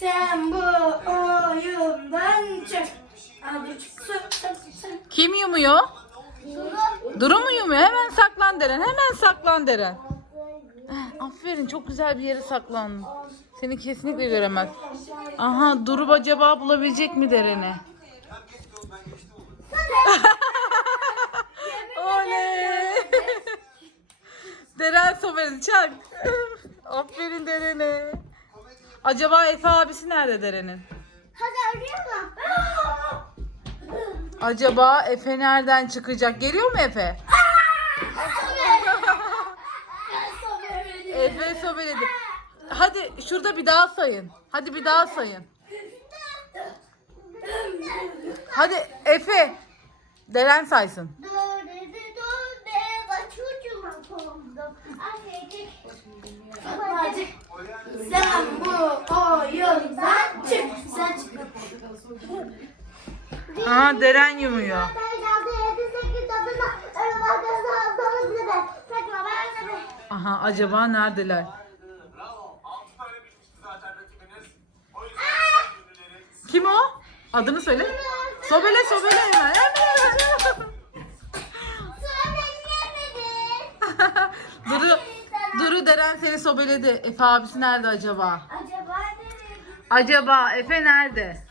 Sen bu oyundan çık. Hadi çık. Çık, çık, çık. Kim yumuyor? Duru mu yumuyor? Hemen saklan Deren. Hemen saklan Deren. Eh, Aferin çok güzel bir yere saklandın. Seni kesinlikle göremez. Aha Duru acaba bulabilecek mi Deren'i? Oley! Deren sobeli çak. Aferin Deren'e. Acaba Efe abisi nerede Deren'in? Hadi arayalım. Acaba Efe nereden çıkacak? Geliyor mu Efe? Efe sobeledi. Hadi şurada bir daha sayın. Hadi bir daha sayın. Hadi Efe. Deren saysın. Sen bu oyundan çık. Sen çık. Aha Deren yumuyor. Aha acaba neredeler? Bravo. 6 tane bitmişti zaten rakibiniz. O yüzden ödülleri Kim o? Adını söyle. Sobele sobele hemen. Duru, Duru Deren seni sobeledi. Efe abisi nerede acaba? Acaba nereye Acaba Efe nerede?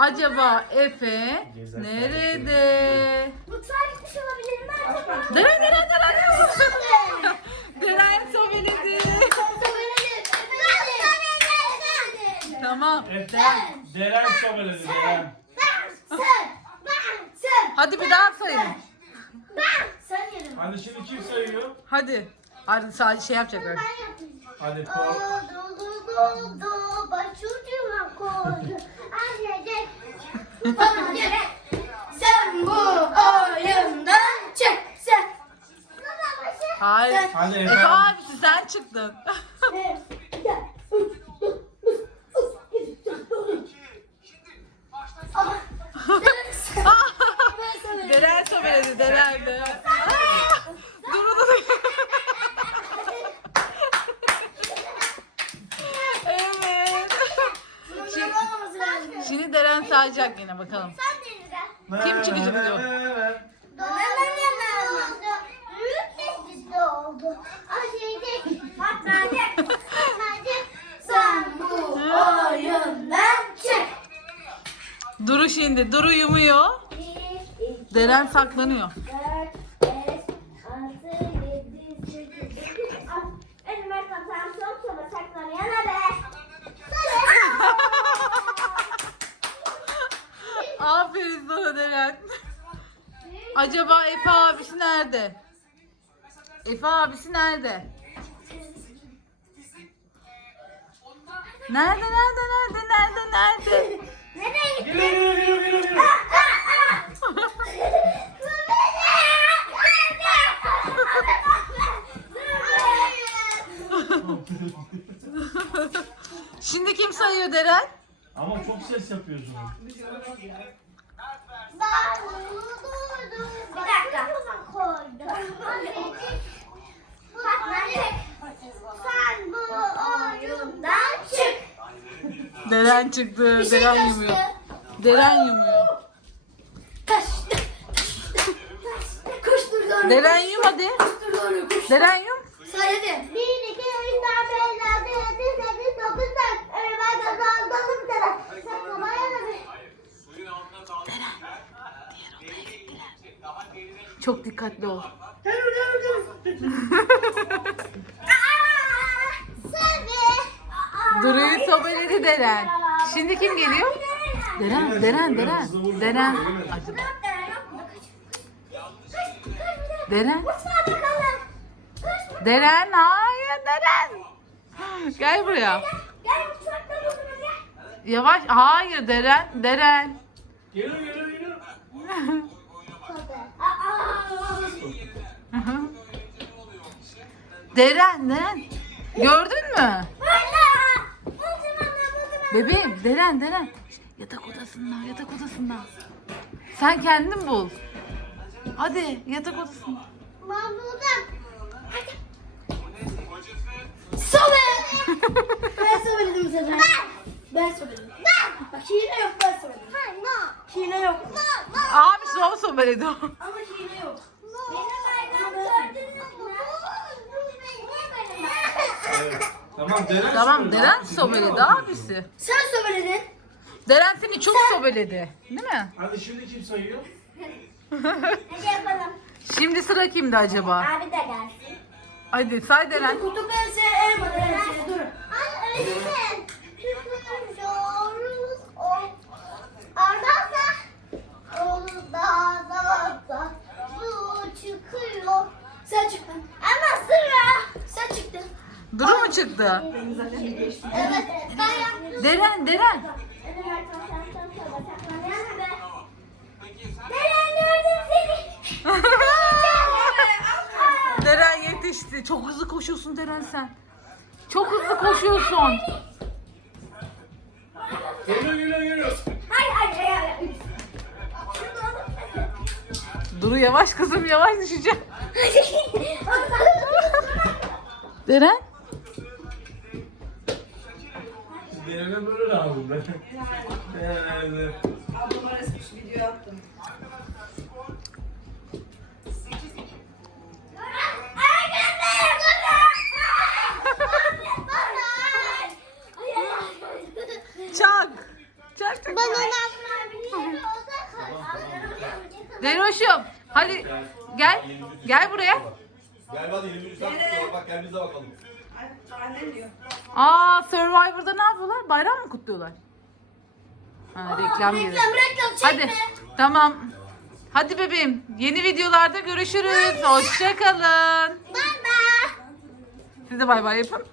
Acaba Efe nerede? Mutfağa gitmiş olabilir mi acaba? Deren Deren Deren. Deren sobeledi. Tamam. Deren, Deren sobeledi Deren. Hadi bir daha sayın. Sen yerim. Hadi şimdi kim sayıyor? Hadi. Hadi sadece şey yapacaklar. Hadi puan. Sen bu oyundan çık. Sen. Hayır. Hadi Efe Efe. abisi sen çıktın. Deren sobeledi Deren de. Aa! Duru Duru. evet. Şimdi, sayacak yine bakalım. Kim çıkacak acaba? Sen bu oyundan çık. Duru şimdi. Duru yumuyor. Deren saklanıyor. Aferin sana Deren. Acaba Efe abisi nerede? Efe abisi nerede? Nerede nerede nerede nerede nerede? Nereye gitti? Geliyor geliyor geliyor geliyor. geliyor. Şimdi kim sayıyor Deren? Ama çok ses yapıyorsun. Bir dakika. Sen bu oyundan çık. Deren çıktı. Bir şey Deren kaçtı. yumuyor. Deren yumuyor. Kaçtı. Deren yum hadi. Deren yum. Say hadi. 1, 2, 3, 4, 5, 6, 7, odaya gittiler. Daha derine Çok dikkatli ol. Duru'yu sobeledi Deren. Şimdi kim geliyor? Deren, Deren, Deren. Deren. Acaba. Deren. Deren, hayır Deren. Gel buraya. Gel mutfakta bakalım gel. Yavaş, hayır Deren, Deren. Geliyor geliyor geliyor. Deren, Deren. Gördün mü? Bebeğim, Deren, Deren. Yatak odasında, yatak odasında. Sen kendin bul. Hadi yatak odasında. Ben buldum. Hadi. Sobe. ben sobeledim Ben söyledim. Bak hile yok ben söyledim. Hayır, no. Hile yok. No, no. Abisi o sobeledi o. Ama hile yok. Benim ayağım gördünüz mü? Evet. Tamam Deren Tamam söyledi. Deren sobeledi abisi. Sen söyledin. Deren seni çok sobeledi. Değil mi? Hadi şimdi kim sayıyor? Hadi yapalım. Şimdi sıra kimde acaba? Abi de gelsin. Hadi say Deren. Kutup ense elma ense dur. Anne öğretmen. Tutuyoruz o. Ardasa. Onu da da Bu çıkıyor. Sen çıktın. Ama sıra. Sen çıktın. Duru mu çıktı? Evet ben yaptım. Deren Deren. Neren gördüm seni. Deren yetişti. Çok hızlı koşuyorsun Deren sen. Çok hızlı koşuyorsun. Geliyor geliyor geliyor. Hayır hayır hayır. Duru yavaş kızım yavaş düşeceğim. Deren. Deren'e böyle lazım. Deren. Ablama resmiş video attım. Çak. Çak çak. Deroş'um hadi gel. Gel buraya. Gel hadi 23 dakika var. Bak gel biz de bakalım. Annem diyor. Aa Survivor'da ne yapıyorlar? Bayram mı kutluyorlar? Ha, reklam yeri. Reklam reklam çekme. Hadi tamam. Hadi bebeğim. Yeni videolarda görüşürüz. Hoşçakalın. Bye bye. Siz de bay bay yapın.